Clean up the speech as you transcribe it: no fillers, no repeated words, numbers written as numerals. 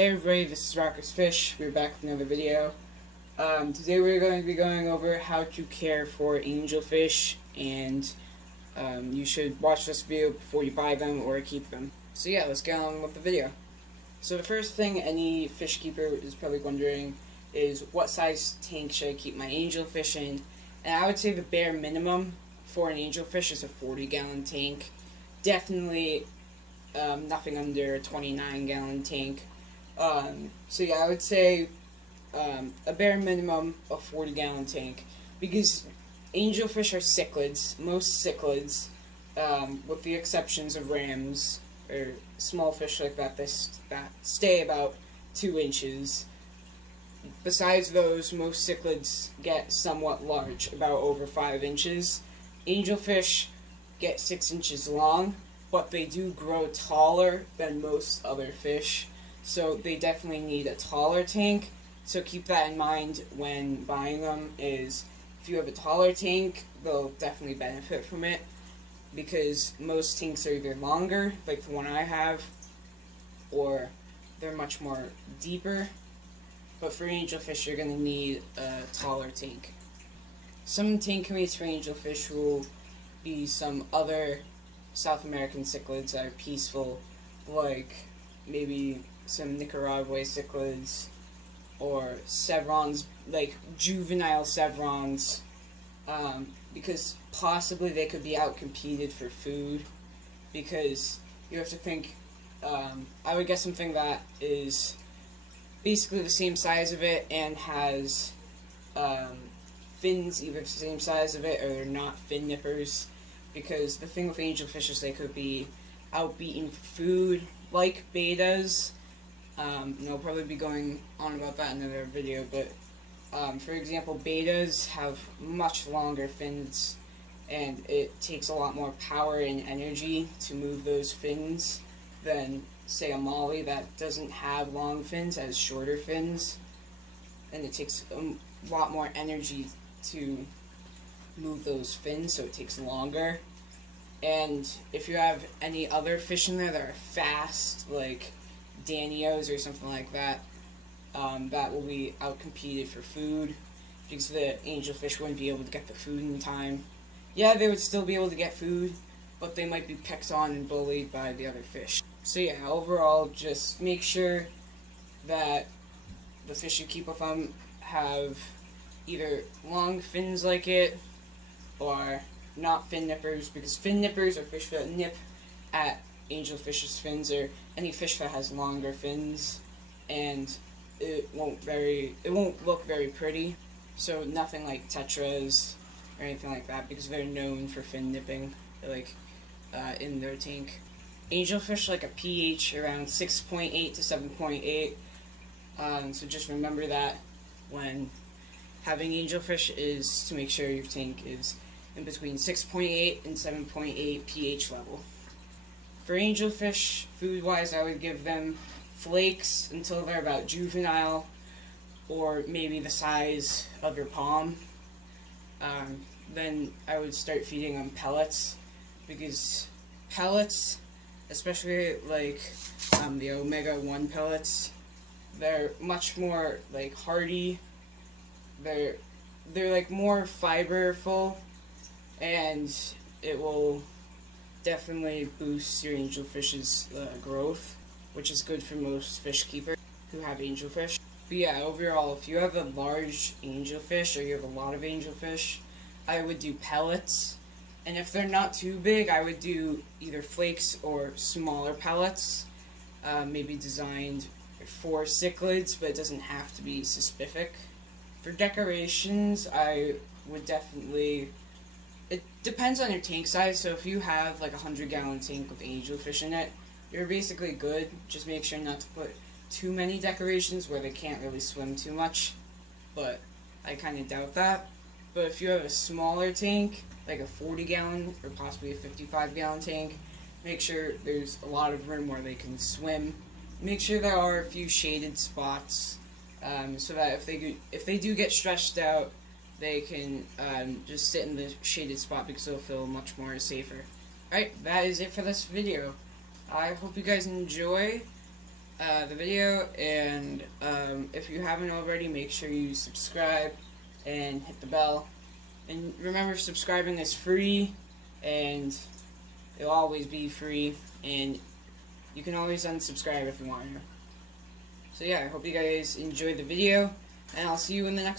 Hey everybody, this is Rockers Fish. We're back with another video. Today we're going to be going over how to care for angelfish, and you should watch this video before you buy them or keep them. So yeah, let's get on with the video. So the first thing any fish keeper is probably wondering is what size tank should I keep my angelfish in? And I would say the bare minimum for an angelfish is a 40-gallon tank. Definitely nothing under a 29-gallon tank. So yeah, I would say a bare minimum of 40-gallon tank, because angelfish are cichlids. Most cichlids, with the exceptions of rams or small fish like that, that stay about 2 inches. Besides those, most cichlids get somewhat large, about over 5 inches. Angelfish get 6 inches long, but they do grow taller than most other fish. So they definitely need a taller tank. So keep that in mind when buying them, is if you have a taller tank, they'll definitely benefit from it, because most tanks are either longer, like the one I have, or they're much more deeper. But for angelfish, you're going to need a taller tank. Some tank mates for angelfish will be some other South American cichlids that are peaceful, like maybe some Nicaraguan cichlids, or sevrons, like juvenile sevrons, because possibly they could be outcompeted for food, because you have to think, I would get something that is basically the same size of it and has fins either the same size of it or they're not fin nippers, because the thing with angelfish is they could be outbeaten for food, like betas. And I'll probably be going on about that in another video, but for example, betas have much longer fins, and it takes a lot more power and energy to move those fins than, say, a molly that doesn't have long fins, has shorter fins, and it takes a lot more energy to move those fins, so it takes longer. And if you have any other fish in there that are fast, like Danios or something like that, that will be outcompeted for food, because the angelfish wouldn't be able to get the food in time. Yeah, they would still be able to get food, but they might be picked on and bullied by the other fish. So yeah, overall, just make sure that the fish you keep with them have either long fins like it, or not fin nippers, because fin nippers are fish that nip at angelfish's fins, or any fish that has longer fins, and it won't look very pretty. So nothing like tetras or anything like that, because they're known for fin nipping, like in their tank. Angelfish like a pH around 6.8 to 7.8. So just remember that when having angelfish, is to make sure your tank is in between 6.8 and 7.8 pH level. For angelfish, food-wise, I would give them flakes until they're about juvenile, or maybe the size of your palm. Then I would start feeding them pellets, because pellets, especially like the omega-1 pellets, they're much more like hearty. They're like more fiberful, and it will definitely boost your angelfish's growth, which is good for most fish keepers who have angelfish. But yeah, overall, if you have a large angelfish, or you have a lot of angelfish, I would do pellets. And if they're not too big, I would do either flakes or smaller pellets, maybe designed for cichlids, but it doesn't have to be specific. For decorations, I would definitely, it depends on your tank size. So if you have like a 100-gallon tank with angelfish in it, you're basically good. Just make sure not to put too many decorations where they can't really swim too much, but I kind of doubt that. But if you have a smaller tank, like a 40-gallon or possibly a 55-gallon tank, make sure there's a lot of room where they can swim. Make sure there are a few shaded spots, so that if they do get stretched out, they can just sit in the shaded spot, because they'll feel much more safer. Alright, that is it for this video. I hope you guys enjoy. the video, and if you haven't already, make sure you subscribe and hit the bell. And remember, subscribing is free, and it'll always be free, and you can always unsubscribe if you want to. So yeah, I hope you guys enjoyed the video, and I'll see you in the next one.